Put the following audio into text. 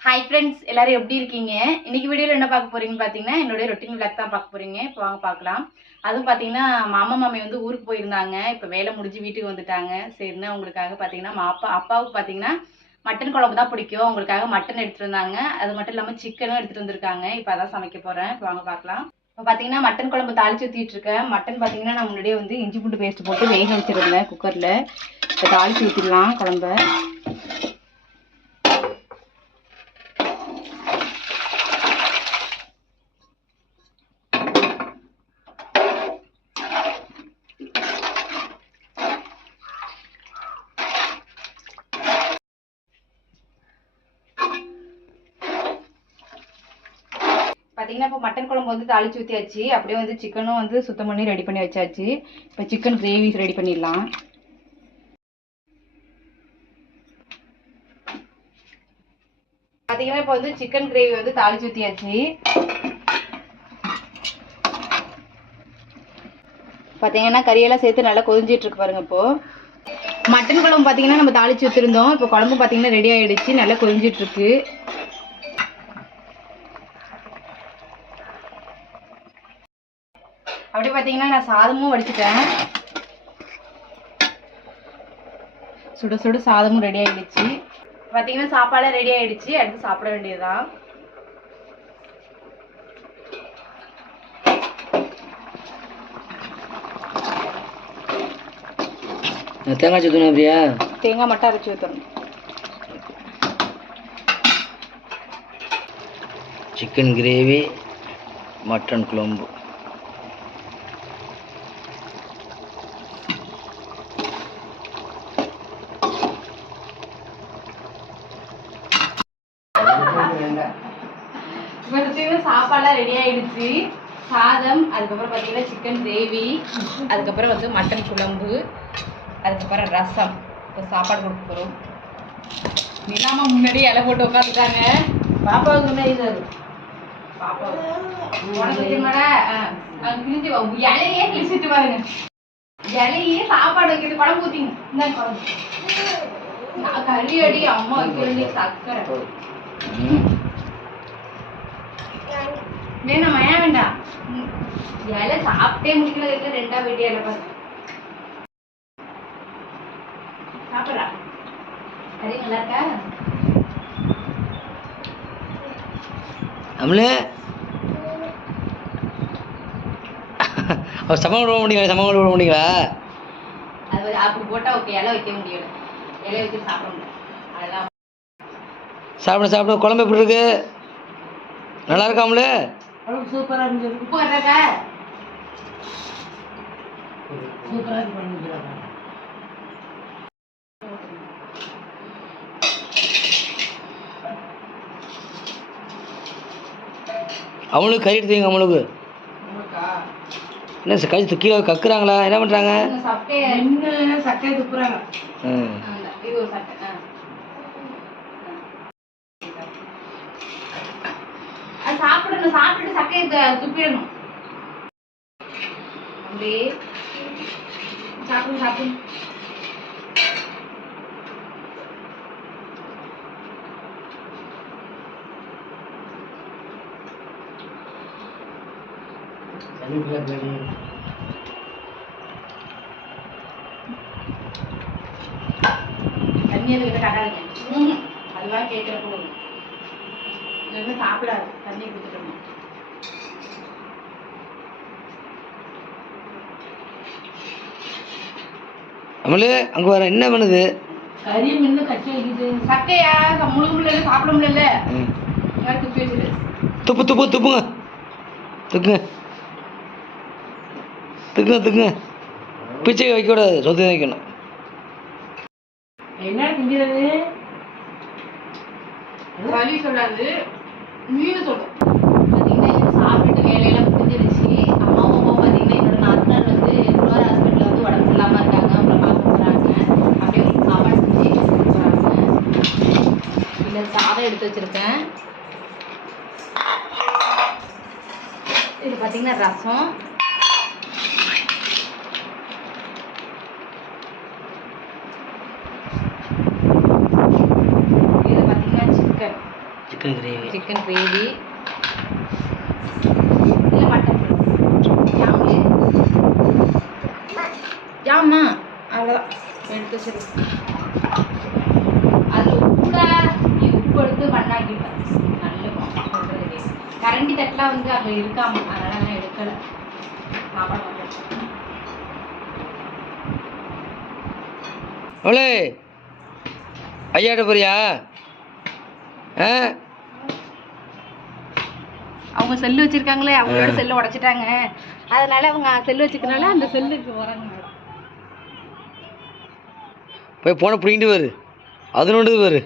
Hi friends எல்லாரும் எப்படி இருக்கீங்க? இன்னைக்கு வீடியோவில் என்ன பார்க்க போறீங்கன்னு பார்த்தீங்கன்னா என்னுடைய ரொட்டீன் விளாக் தான் பார்க்க போறீங்க. இப்போ வாங்க பார்க்கலாம். அதுவும் பார்த்தீங்கன்னா மாமா மாமி வந்து ஊருக்கு போயிருந்தாங்க. இப்போ வேலை முடிஞ்சு வீட்டுக்கு வந்துட்டாங்க. சரின்னு அவங்களுக்காக பார்த்தீங்கன்னா மா- அப்பா அப்பாவுக்கு பார்த்தீங்கன்னா மட்டன் குழம்பு தான் பிடிக்கும். அவங்களுக்காக மட்டன் எடுத்துட்டு வந்தாங்க. அது மட்டும் இல்லாமல் சிக்கனும் எடுத்துட்டு வந்திருக்காங்க. இப்போ அதான் சமைக்க போறேன். இப்போ வாங்க பார்க்கலாம். இப்போ பார்த்தீங்கன்னா மட்டன் குழம்பு தாளிச்சு ஊற்றிட்டு இருக்கேன். மட்டன் பார்த்தீங்கன்னா நான் முன்னாடியே வந்து இஞ்சி பூண்டு பேஸ்ட் போட்டு வேக வச்சிருந்தேன் குக்கரில் இப்போ தாளிச்சு ஊற்றிடலாம் குழம்ப. பார்த்தீங்கன்னா இப்போ மட்டன் குழம்பு வந்து தாளிச்சு ஊற்றியாச்சு அப்படியே வந்து சிக்கனும் வந்து சுத்தம் பண்ணி ரெடி பண்ணி வச்சாச்சு. இப்போ சிக்கன் கிரேவி ரெடி பண்ணிடலாம். பார்த்தீங்கன்னா இப்போ வந்து சிக்கன் கிரேவி வந்து தாளிச்சு ஊற்றியாச்சு பார்த்தீங்கன்னா கறியெல்லாம் சேர்த்து நல்லா கொதிஞ்சிட்டு இருக்கு பாருங்க இப்போ. மட்டன் குழம்பு பார்த்தீங்கன்னா நம்ம தாளிச்சு ஊற்றிருந்தோம் இப்போ குழம்பு பார்த்தீங்கன்னா ரெடி ஆயிடுச்சு. நல்லா கொதிஞ்சிட்டு இருக்கு அப்படியே பார்த்தீங்கன்னா நான் சாதமும் வடிச்சிட்டேன். சுட சுட சாதமும் ரெடி ஆயிடுச்சு. பார்த்தீங்கன்னா சாப்பாடு ரெடி ஆயிடுச்சு. அடுத்து சாப்பிட வேண்டியதுதான். தேங்காய் சத்துணு அப்படியா தேங்காய் மட்டும் அரைச்சி ஊற்றணும் சிக்கன் கிரேவி மட்டன் குழம்பு இப்போ பார்த்தீங்கன்னா சாப்பாடுலாம் ரெடி ஆயிடுச்சு. சாதம் அதுக்கப்புறம் பார்த்தீங்கன்னா சிக்கன் கிரேவி அதுக்கப்புறம் வந்து மட்டன் குழம்பு அதுக்கப்புறம் ரசம். இப்போ சாப்பாடு கொடுக்க போகிறோம் நிலாமா முன்னாடி இலை போட்டு உட்காந்துட்டாங்க பாப்பாவுக்கு என்ன பாப்பா. உனக்கு கிழிஞ்சு இலையே கிழிச்சிட்டு பாருங்க. இலையே சாப்பாடு வைக்கிறது குழம்பு ஊற்றிங்க இந்த குழம்பு. கறி அடி அம்மா வைக்கிறது சக்கரை வேணாம் ஏன் வேண்டாம். இலை சாப்பிட்டே முடிக்கல இருக்க ரெண்டா வெட்டி இலை பாரு. சாப்பிட்றா. கறி நல்லா இருக்கா? அமலு. அவர் சமம் விட முடியுங்களா சமம் விட முடியுங்களா அது அப்படி போட்டா ஓகே இலை வைக்க முடியும் இலை வச்சு சாப்பிட முடியும் அதெல்லாம் சாப்பிட சாப்பிட. குழம்பு எப்படி இருக்கு? நல்லா இருக்கா அமலு சூப்பரா இருந்துச்சு உப்பு கட்டுறக்கா அவனுக்கு கறி எடுத்தீங்க அவனுக்கு என்ன கறி கீழே கக்குறாங்களா? என்ன பண்ணுறாங்க சக்கையை துப்புறாங்க? ம் இது ஒரு சட்டை ஆ. அது சாப்பிடணும் சாப்பிட்டுட்டு சக்கையை துப்பிடணும். அப்படியே சாப்பிடு சாப்பிடு. தண்ணி அதுக்கிட்ட காட்டாதீங்க. ம்ஹும். அது மாதிரி இது சாப்பிடாது தண்ணி குடிச்சிட்டோம் அமலு அங்கே வர என்ன பண்ணுது? கறி மின்னு கட்டி வைக்குது. சக்கையா முழுக முடியல சாப்பிட முடியல. ம். எங்கேயாவது துப்பி துப்பு துப்பு துப்புங்க. துக்குங்க. துக்குங்க துக்குங்க. பிச்சை வைக்கக்கூடாது சொத்து வைக்கணும். என்ன திங்கிறது? சொல்லாது. மீன் சொல்லும் பார்த்தீங்கன்னா இது சாப்பிட்டுட்டு வேலையெல்லாம் முடிஞ்சிருச்சு. அம்மாவும் அம்மா பார்த்தீங்கன்னா என்னோட நாத்தனார் வந்து இன்னொரு ஹாஸ்பிட்டலில் வந்து உடம்பு சரியில்லாமல் இருக்காங்க. அவங்கள பார்க்க போகிறாங்க அப்படியே ஒரு சாப்பாடு செஞ்சு கொடுக்குறாங்க இல்லை சாதம் எடுத்து வச்சுருக்கேன். இது பார்த்தீங்கன்னா ரசம் இது பார்த்தீங்கன்னா சிக்கன் கிரேவி. Chicken gravy. இல்லை மட்டன் ஜாமு. அவ்வளோதான் எடுத்து வச்சிரு. அது உப்புடா நீ உப்பு எடுத்து மண்ணாக்கிட்டேன் நல்ல கரண்டி தட்டெலாம் வந்து அங்கே இருக்காம அதனால நான் எடுக்கலை. சாப்பாடு. அவளே ஐயாட்ட போறியா? ஆ? அவங்க செல்லு வச்சிருக்காங்களே அவங்களோட செல்லு உடைச்சிட்டாங்க. அதனால அவங்க செல்லு வச்சுக்கனால அந்த செல்லுக்கு வராங்க போய் போனை பிடிங்கிட்டு வரு அது பாரு.